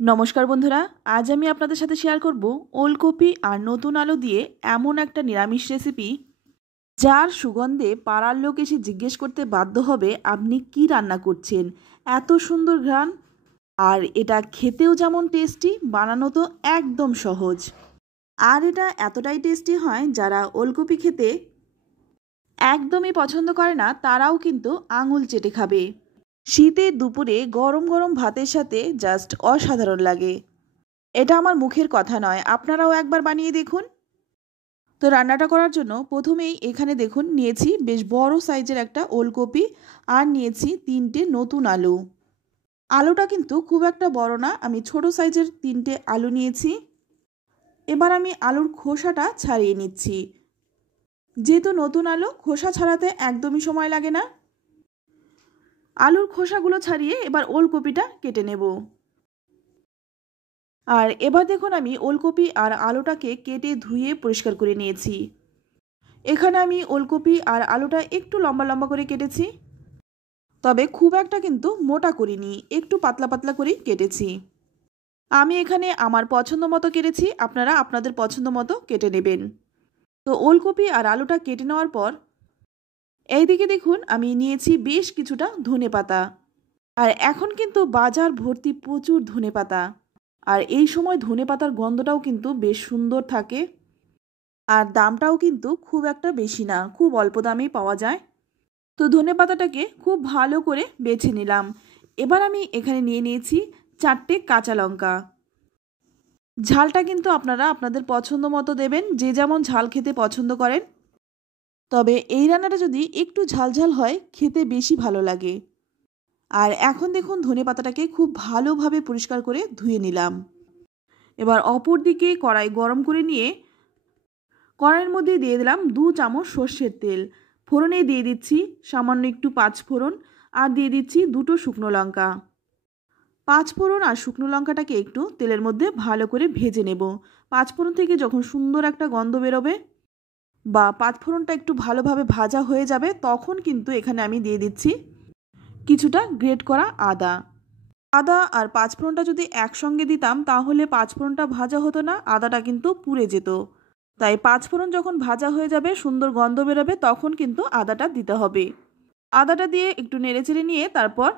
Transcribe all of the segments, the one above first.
নমস্কার বন্ধুরা, আজ আমি আপনাদের সাথে শেয়ার করব ওলকপি আর নতুন আলু দিয়ে এমন একটা নিরামিষ রেসিপি যার সুগন্ধে পাড়ার লোক এসে জিজ্ঞেস করতে বাধ্য হবে আপনি কি রান্না করছেন। এত সুন্দর ঘ্রাণ, আর এটা খেতেও যেমন টেস্টি, বানানো তো একদম সহজ। আর এটা এতটাই টেস্টি হয় যারা ওলকপি খেতে একদমই পছন্দ করে না তারাও কিন্তু আঙুল চেটে খাবে। শীতের দুপুরে গরম গরম ভাতের সাথে জাস্ট অসাধারণ লাগে। এটা আমার মুখের কথা নয়, আপনারাও একবার বানিয়ে দেখুন। তো রান্নাটা করার জন্য প্রথমেই এখানে দেখুন নিয়েছি বেশ বড় সাইজের একটা ওলকপি, আর নিয়েছি 3টে নতুন আলু। আলুটা কিন্তু খুব একটা বড় না, আমি ছোট সাইজের 3টে আলু নিয়েছি। এবার আমি আলুর খোসাটা ছাড়িয়ে নিচ্ছি। যেহেতু নতুন আলু, খোসা ছাড়াতে একদমই সময় লাগে না। আলুর খোসাগুলো ছাড়িয়ে এবার ওলকপিটা কেটে নেব। আর এবার দেখুন আমি ওলকপি আর আলুটাকে কেটে ধুয়ে পরিষ্কার করে নিয়েছি। এখানে আমি ওলকপি আর আলুটা একটু লম্বা লম্বা করে কেটেছি, তবে খুব একটা কিন্তু মোটা করিনি, একটু পাতলা পাতলা করেই কেটেছি। আমি এখানে আমার পছন্দ মতো কেটেছি, আপনারা আপনাদের পছন্দ মতো কেটে নেবেন। তো ওলকপি আর আলুটা কেটে নেওয়ার পর এইদিকে দেখুন আমি নিয়েছি বেশ কিছুটা ধনেপাতা। আর এখন কিন্তু বাজার ভর্তি প্রচুর ধনেপাতা, আর এই সময় ধনেপাতার গন্ধটাও কিন্তু বেশ সুন্দর থাকে। আর দামটাও কিন্তু খুব একটা বেশি না, খুব অল্প দামেই পাওয়া যায়। তো ধনেপাতাটাকে খুব ভালো করে বেছে নিলাম। এবার আমি এখানে নিয়ে নিয়েছি 4টে কাঁচা লঙ্কা। ঝালটা কিন্তু আপনারা আপনাদের পছন্দ মতো দেবেন, যে যেমন ঝাল খেতে পছন্দ করেন। তবে এই রান্নাটা যদি একটু ঝালঝাল হয় খেতে বেশি ভালো লাগে। আর এখন দেখুন ধনেপাতাটাকে খুব ভালোভাবে পরিষ্কার করে ধুয়ে নিলাম। এবার অপর দিকে কড়াই গরম করে নিয়ে কড়াইয়ের মধ্যে দিয়ে দিলাম 2 চামচ সর্ষের তেল। ফোড়নে দিয়ে দিচ্ছি সামান্য একটু 5 ফোড়ন, আর দিয়ে দিচ্ছি 2টো শুকনো লঙ্কা। 5 ফোড়ন আর শুকনো লঙ্কাটাকে একটু তেলের মধ্যে ভালো করে ভেজে নেব। 5 ফোড়ন থেকে যখন সুন্দর একটা গন্ধ বেরোবে বা 5 ফোড়নটা একটু ভালোভাবে ভাজা হয়ে যাবে, তখন কিন্তু এখানে আমি দিয়ে দিচ্ছি কিছুটা গ্রেট করা আদা। আদা আর 5 ফোড়নটা যদি একসঙ্গে দিতাম তাহলে 5 ফোড়নটা ভাজা হতো না, আদাটা কিন্তু পুড়ে যেত। তাই 5 ফোড়ন যখন ভাজা হয়ে যাবে, সুন্দর গন্ধ বেরোবে, তখন কিন্তু আদাটা দিতে হবে। আদাটা দিয়ে একটু নেড়েচেড়ে নিয়ে তারপর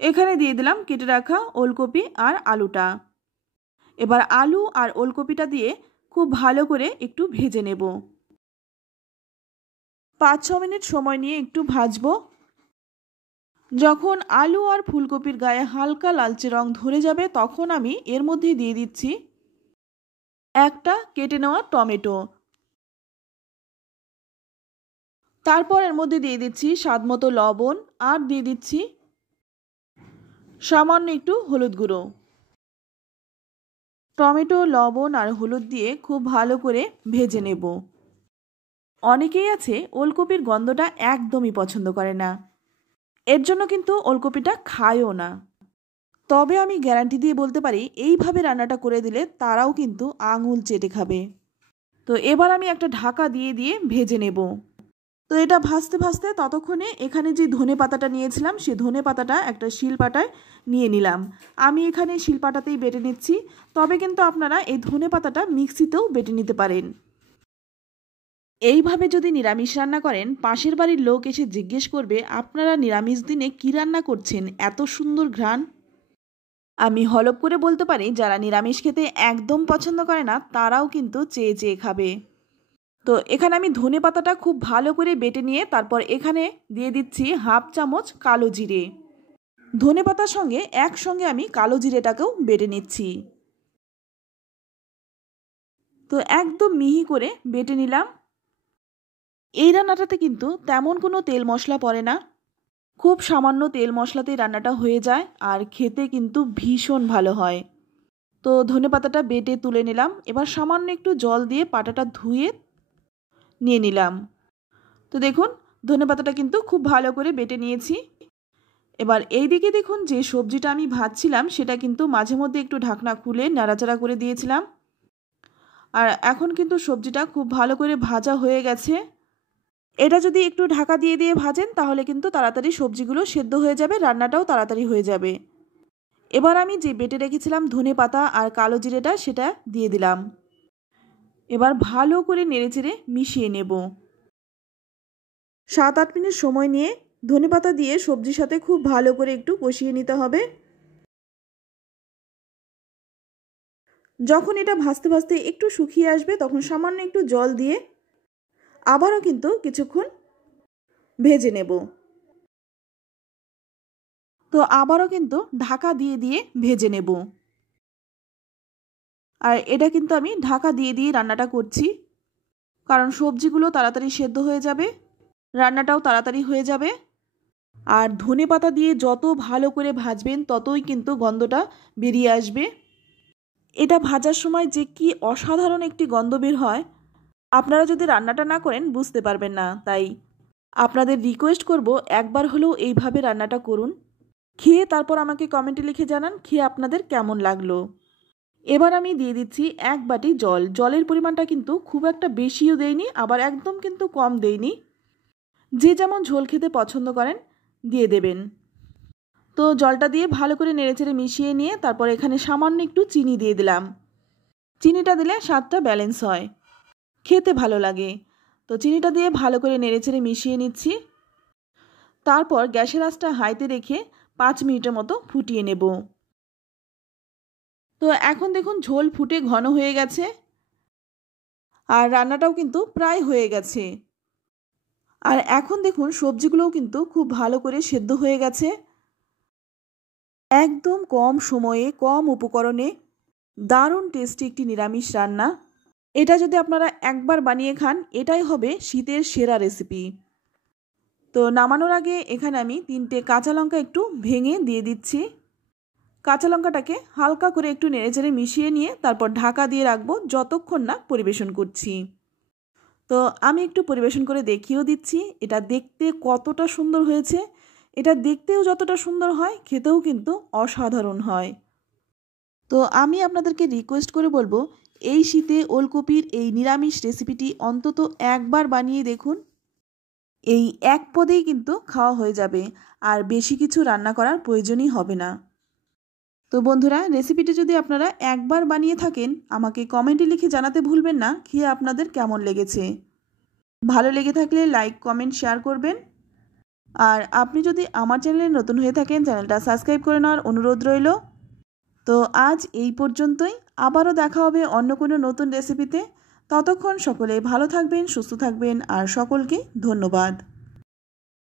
এখানে দিয়ে দিলাম কেটে রাখা ওলকপি আর আলুটা। এবার আলু আর ওলকপিটা দিয়ে খুব ভালো করে একটু ভেজে নেব। 5-6 মিনিট সময় নিয়ে একটু ভাজবো। যখন আলু আর ফুলকপির গায়ে হালকা লালচে রং ধরে যাবে, তখন আমি এর মধ্যে দিয়ে দিচ্ছি একটা কেটে নেওয়া টমেটো। তারপর এর মধ্যে দিয়ে দিচ্ছি স্বাদমতো লবণ, আর দিয়ে দিচ্ছি সামান্য একটু হলুদ গুঁড়ো। টমেটো, লবণ আর হলুদ দিয়ে খুব ভালো করে ভেজে নেব। অনেকেই আছে ওলকপির গন্ধটা একদমই পছন্দ করে না, এর জন্য কিন্তু ওলকপিটা খায়ও না। তবে আমি গ্যারান্টি দিয়ে বলতে পারি এইভাবে রান্নাটা করে দিলে তারাও কিন্তু আঙুল চেটে খাবে। তো এবার আমি একটা ঢাকা দিয়ে দিয়ে ভেজে নেব। তো এটা ভাজতে ভাজতে ততক্ষণে এখানে যে ধনেপাতাটা নিয়েছিলাম সেই ধনেপাতাটা একটা শিলপাটায় নিয়ে নিলাম। আমি এখানে শিলপাটাতেই বেটে নিচ্ছি, তবে কিন্তু আপনারা এই ধনেপাতাটা মিক্সিতেও বেটে নিতে পারেন। এইভাবে যদি নিরামিষ রান্না করেন, পাশের বাড়ির লোক এসে জিজ্ঞেস করবে আপনারা নিরামিষ দিনে কী রান্না করছেন, এত সুন্দর ঘ্রাণ। আমি হলপ করে বলতে পারি যারা নিরামিষ খেতে একদম পছন্দ করে না তারাও কিন্তু চেয়ে চেয়ে খাবে। তো এখানে আমি ধনেপাতাটা খুব ভালো করে বেটে নিয়ে তারপর এখানে দিয়ে দিচ্ছি 1/2 চামচ কালো জিরে। ধনেপাতার সঙ্গে একসঙ্গে আমি কালো জিরেটাকেও বেটে নিচ্ছি। তো একদম মিহি করে বেটে নিলাম। এই রান্নাটাতে কিন্তু তেমন কোনো তেল মশলা পড়ে না, খুব সামান্য তেল মশলাতেই রান্নাটা হয়ে যায়, আর খেতে কিন্তু ভীষণ ভালো হয়। তো ধনেপাতাটা বেটে তুলে নিলাম। এবার সামান্য একটু জল দিয়ে পাটাটা ধুয়ে নিয়ে নিলাম। তো দেখুন ধনেপাতাটা কিন্তু খুব ভালো করে বেটে নিয়েছি। এবার এই দিকে দেখুন যে সবজিটা আমি ভাজছিলাম সেটা কিন্তু মাঝে মধ্যে একটু ঢাকনা খুলে নাড়াচাড়া করে দিয়েছিলাম। আর এখন কিন্তু সবজিটা খুব ভালো করে ভাজা হয়ে গেছে। এটা যদি একটু ঢাকা দিয়ে দিয়ে ভাজেন তাহলে কিন্তু তাড়াতাড়ি সবজিগুলো সেদ্ধ হয়ে যাবে, রান্নাটাও তাড়াতাড়ি হয়ে যাবে। এবার আমি যে বেটে রেখেছিলাম ধনেপাতা আর কালো জিরেটা সেটা দিয়ে দিলাম। এবার ভালো করে নেড়েচেড়ে মিশিয়ে নেব। 7-8 মিনিট সময় নিয়ে ধনেপাতা দিয়ে সবজির সাথে খুব ভালো করে একটু কষিয়ে নিতে হবে। যখন এটা ভাজতে ভাজতে একটু শুকিয়ে আসবে তখন সামান্য একটু জল দিয়ে আবারও কিন্তু কিছুক্ষণ ভেজে নেব। তো আবারও কিন্তু ঢাকা দিয়ে দিয়ে ভেজে নেব। আর এটা কিন্তু আমি ঢাকা দিয়ে দিয়ে রান্নাটা করছি, কারণ সবজিগুলো তাড়াতাড়ি সেদ্ধ হয়ে যাবে, রান্নাটাও তাড়াতাড়ি হয়ে যাবে। আর ধনেপাতা দিয়ে যত ভালো করে ভাজবেন ততই কিন্তু গন্ধটা বেরিয়ে আসবে। এটা ভাজার সময় যে কি অসাধারণ একটি গন্ধ বের হয়, আপনারা যদি রান্নাটা না করেন বুঝতে পারবেন না। তাই আপনাদের রিকোয়েস্ট করব একবার হলেও এইভাবে রান্নাটা করুন, খেয়ে তারপর আমাকে কমেন্টে লিখে জানান খেয়ে আপনাদের কেমন লাগলো। এবার আমি দিয়ে দিচ্ছি 1 বাটি জল। জলের পরিমাণটা কিন্তু খুব একটা বেশিও দেইনি, আবার একদম কিন্তু কম দেইনি। যে যেমন ঝোল খেতে পছন্দ করেন দিয়ে দেবেন। তো জলটা দিয়ে ভালো করে নেড়েচেড়ে মিশিয়ে নিয়ে তারপর এখানে সামান্য একটু চিনি দিয়ে দিলাম। চিনিটা দিলে স্বাদটা ব্যালেন্স হয়, খেতে ভালো লাগে। তো চিনিটা দিয়ে ভালো করে নেড়েচেড়ে মিশিয়ে নিচ্ছি। তারপর গ্যাসের আঁচটা হাইতে রেখে 5 মিনিটের মতো ফুটিয়ে নেব। তো এখন দেখুন ঝোল ফুটে ঘন হয়ে গেছে আর রান্নাটাও কিন্তু প্রায় হয়ে গেছে। আর এখন দেখুন সবজিগুলোও কিন্তু খুব ভালো করে সেদ্ধ হয়ে গেছে। একদম কম সময়ে কম উপকরণে দারুণ টেস্টি একটি নিরামিষ রান্না। এটা যদি আপনারা একবার বানিয়ে খান এটাই হবে শীতের সেরা রেসিপি। তো নামানোর আগে এখানে আমি 3টে কাঁচা লঙ্কা একটু ভেঙে দিয়ে দিচ্ছি। কাঁচা লঙ্কাটাকে হালকা করে একটু নেড়েচেড়ে মিশিয়ে নিয়ে তারপর ঢাকা দিয়ে রাখবো যতক্ষণ না পরিবেশন করছি। তো আমি একটু পরিবেশন করে দেখিয়েও দিচ্ছি এটা দেখতে কতটা সুন্দর হয়েছে। এটা দেখতেও যতটা সুন্দর হয় খেতেও কিন্তু অসাধারণ হয়। তো আমি আপনাদেরকে রিকোয়েস্ট করে বলবো এই শীতে ওলকপির এই নিরামিষ রেসিপিটি অন্তত একবার বানিয়ে দেখুন। এই এক পদেই কিন্তু খাওয়া হয়ে যাবে, আর বেশি কিছু রান্না করার প্রয়োজনই হবে না। তো বন্ধুরা, রেসিপিটি যদি আপনারা একবার বানিয়ে থাকেন আমাকে কমেন্টে লিখে জানাতে ভুলবেন না খেয়ে আপনাদের কেমন লেগেছে। ভালো লেগে থাকলে লাইক, কমেন্ট, শেয়ার করবেন। আর আপনি যদি আমার চ্যানেলে নতুন হয়ে থাকেন চ্যানেলটা সাবস্ক্রাইব করে নেওয়ার অনুরোধ রইল। তো আজ এই পর্যন্তই, আবারও দেখা হবে অন্য কোনো নতুন রেসিপিতে। ততক্ষণ সকলে ভালো থাকবেন, সুস্থ থাকবেন আর সকলকে ধন্যবাদ।